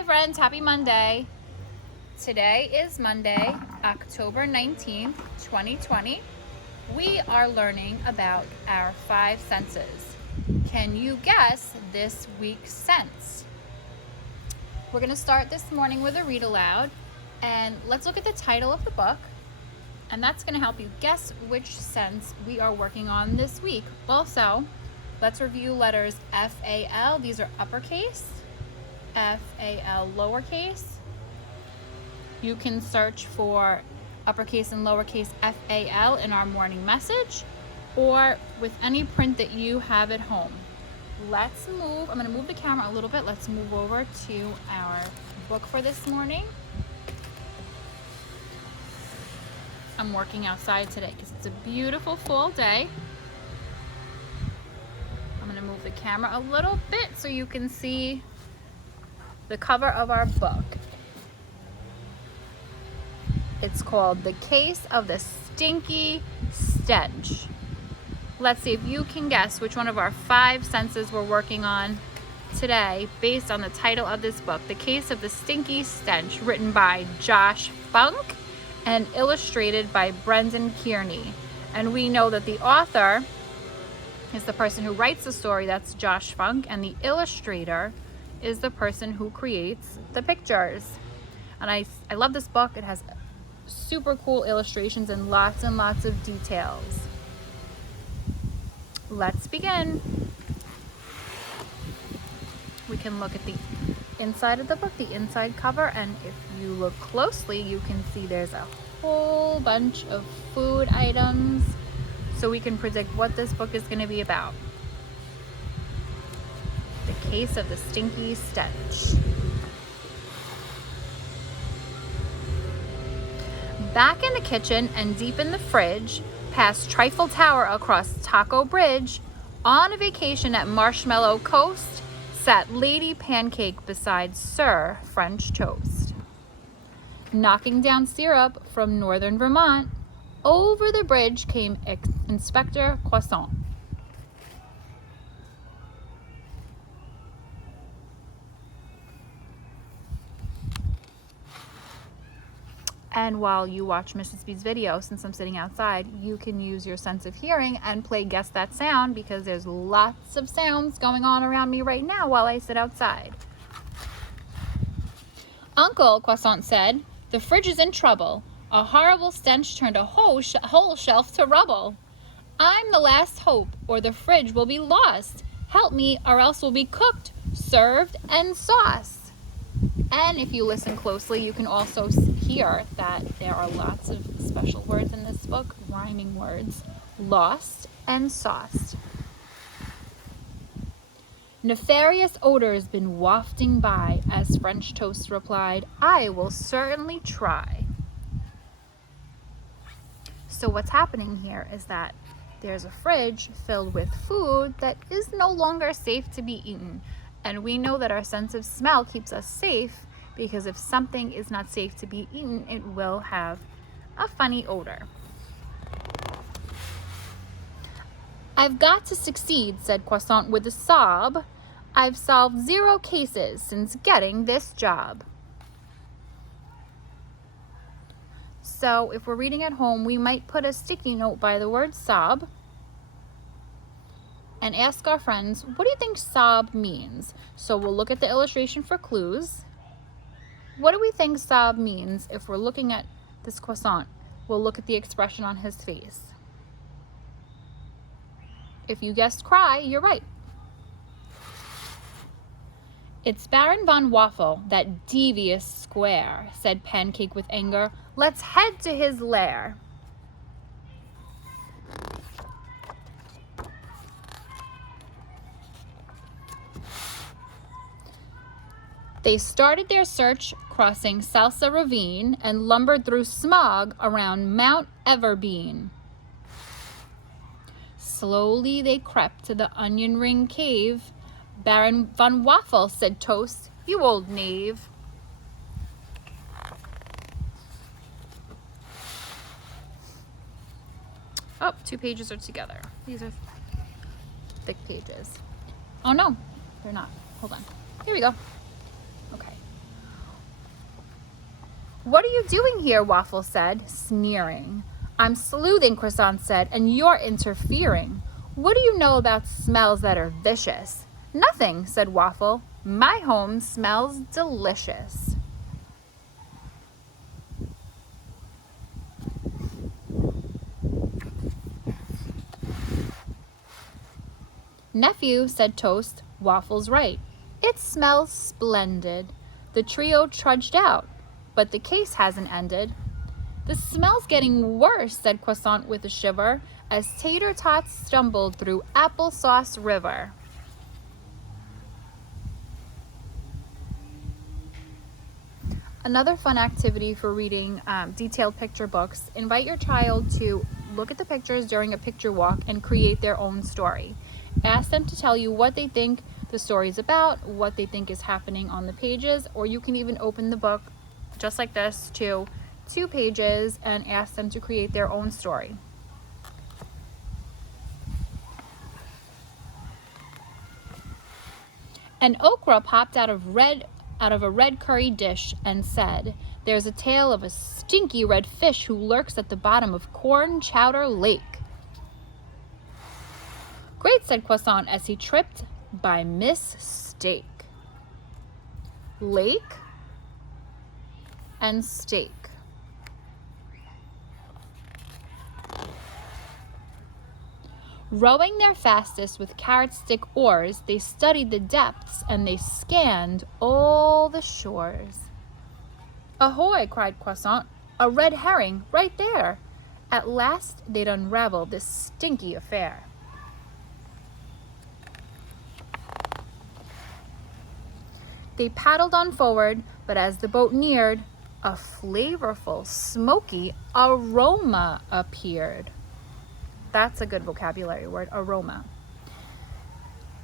Hi friends, happy Monday. Today is Monday, October 19th, 2020. We are learning about our five senses. Can you guess this week's sense? We're going to start this morning with a read aloud, and let's look at the title of the book, and that's going to help you guess which sense we are working on this week. Also, let's review letters F-A-L. These are uppercase. F-A-L lowercase. You can search for uppercase and lowercase F-A-L in our morning message or with any print that you have at home. Let's move. I'm going to move the camera a little bit. Let's move over to our book for this morning. I'm working outside today because it's a beautiful fall day. I'm going to move the camera a little bit so you can see the cover of our book. It's called The Case of the Stinky Stench. Let's see if you can guess which one of our five senses we're working on today based on the title of this book, The Case of the Stinky Stench, written by Josh Funk and illustrated by Brendan Kearney. And we know that the author is the person who writes the story, that's Josh Funk, and the illustrator is the person who creates the pictures. And I love this book. It has super cool illustrations and lots of details. Let's begin. We can look at the inside of the book, the inside cover, and if you look closely, you can see there's a whole bunch of food items, so we can predict what this book is going to be about. The Case of the Stinky Stench. Back in the kitchen and deep in the fridge, past Trifle Tower across Taco Bridge, on a vacation at Marshmallow Coast, sat Lady Pancake beside Sir French Toast. Knocking down syrup from northern Vermont, over the bridge came Inspector Croissant. And while you watch Mrs. B's video, since I'm sitting outside, you can use your sense of hearing and play Guess That Sound, because there's lots of sounds going on around me right now while I sit outside. Uncle, Croissant said, the fridge is in trouble. A horrible stench turned a whole shelf to rubble. I'm the last hope, or the fridge will be lost. Help me, or else we'll be cooked, served, and sauced. And if you listen closely, you can also hear that there are lots of special words in this book, rhyming words, lost and sauced. Nefarious odors been wafting by, as French Toast replied, I will certainly try. So what's happening here is that there's a fridge filled with food that is no longer safe to be eaten. And we know that our sense of smell keeps us safe, because if something is not safe to be eaten, it will have a funny odor. I've got to succeed, said Croissant with a sob. I've solved 0 cases since getting this job. So if we're reading at home, we might put a sticky note by the word sob and ask our friends, what do you think sob means? So we'll look at the illustration for clues. What do we think sob means if we're looking at this croissant? We'll look at the expression on his face. If you guessed cry, you're right. It's Baron von Waffle, that devious square, said Pancake with anger. Let's head to his lair. They started their search crossing Salsa Ravine and lumbered through smog around Mount Everbean. Slowly they crept to the Onion Ring Cave. Baron von Waffle, said Toast, you old knave. Oh, 2 pages are together. These are thick pages. Oh no, they're not. Hold on. Here we go. Okay. "What are you doing here?" Waffle said, sneering. "I'm sleuthing," Croissant said, "and you're interfering. What do you know about smells that are vicious?" "Nothing," said Waffle. "My home smells delicious." "Nephew," said Toast, "Waffle's right. It smells splendid." The trio trudged out, but the case hasn't ended. "The smell's getting worse," said Croissant with a shiver, as Tater Tots stumbled through Applesauce River. Another fun activity for reading detailed picture books: invite your child to look at the pictures during a picture walk and create their own story. Ask them to tell you what they think the story is about, what they think is happening on the pages, or you can even open the book just like this to 2 pages and ask them to create their own story. An okra popped out of a red curry dish and said, "There's a tale of a stinky red fish who lurks at the bottom of Corn Chowder Lake." "Great," said Croissant as he tripped by mistake. Lake and steak. Rowing their fastest with carrot stick oars, they studied the depths and they scanned all the shores. "Ahoy!" cried Croissant. "A red herring right there!" At last they'd unraveled this stinky affair. They paddled on forward, but as the boat neared, a flavorful, smoky aroma appeared. That's a good vocabulary word, aroma.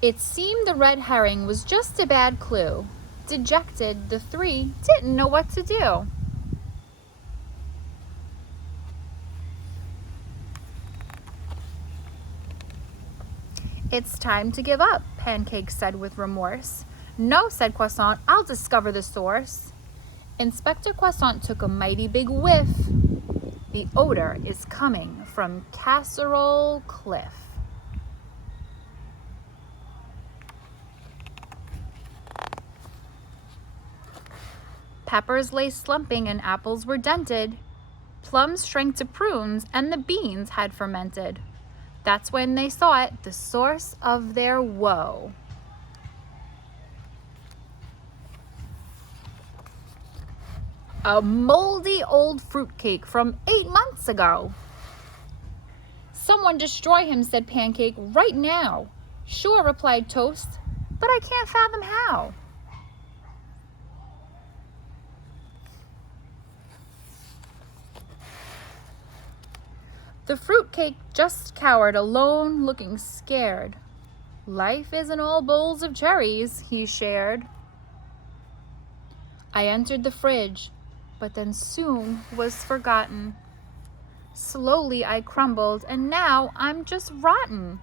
It seemed the red herring was just a bad clue. Dejected, the 3 didn't know what to do. "It's time to give up," Pancake said with remorse. "No," said Croissant, "I'll discover the source." Inspector Croissant took a mighty big whiff. The odor is coming from Casserole Cliff. Peppers lay slumping and apples were dented. Plums shrank to prunes and the beans had fermented. That's when they saw it, the source of their woe. A moldy old fruitcake from 8 months ago. "Someone destroy him," said Pancake, "right now." "Sure," replied Toast, "but I can't fathom how." The fruitcake just cowered alone, looking scared. "Life isn't all bowls of cherries," he shared. I entered the fridge, but then soon was forgotten. Slowly I crumbled, and now I'm just rotten.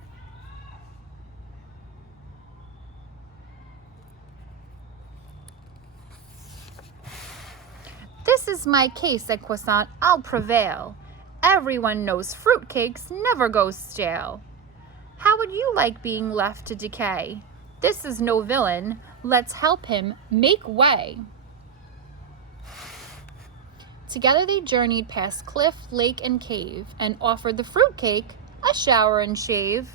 "This is my case," said Croissant. "I'll prevail. Everyone knows fruitcakes never go stale. How would you like being left to decay? This is no villain. Let's help him make way." Together they journeyed past cliff, lake, and cave, and offered the fruitcake a shower and shave.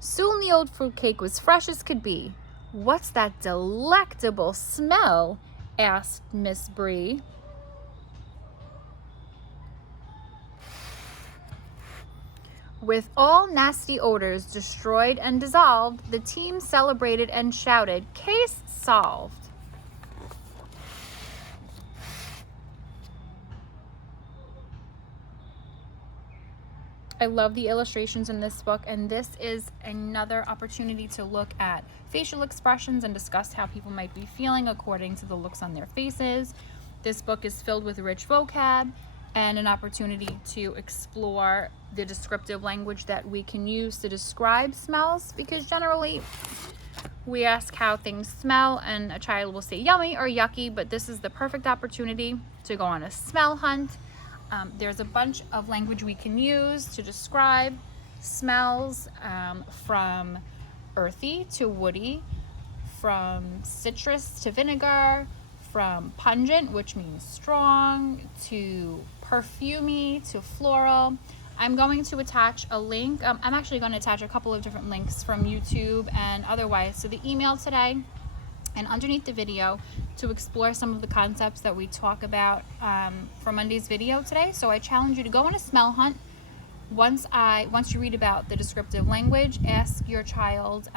Soon the old fruitcake was fresh as could be. "What's that delectable smell?" asked Miss Bree. With all nasty odors destroyed and dissolved, the team celebrated and shouted, "Case solved." I love the illustrations in this book, and this is another opportunity to look at facial expressions and discuss how people might be feeling according to the looks on their faces. This book is filled with rich vocab and an opportunity to explore the descriptive language that we can use to describe smells, because generally We ask how things smell, and a child will say yummy or yucky, but this is the perfect opportunity to go on a smell hunt. There's a bunch of language we can use to describe smells, from earthy to woody, from citrus to vinegar, from pungent, which means strong, to perfumey, to floral. I'm going to attach a link. I'm actually going to attach a couple of different links from YouTube and otherwise to the email today and underneath the video to explore some of the concepts that we talk about for Monday's video today. So I challenge you to go on a smell hunt. Once you read about the descriptive language, ask your child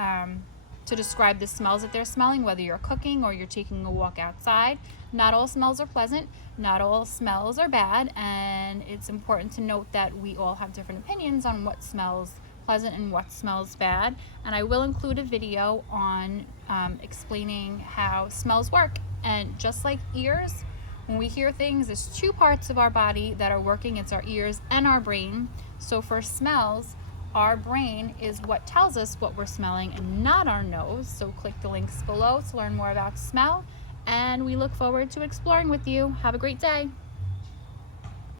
to describe the smells that they're smelling, whether you're cooking or you're taking a walk outside. Not all smells are pleasant, not all smells are bad, and it's important to note that we all have different opinions on what smells pleasant and what smells bad. And I will include a video on explaining how smells work. And just like ears, when we hear things, there's two parts of our body that are working. It's our ears and our brain. So for smells, our brain is what tells us what we're smelling and not our nose. So click the links below to learn more about smell, and we look forward to exploring with you. Have a great day.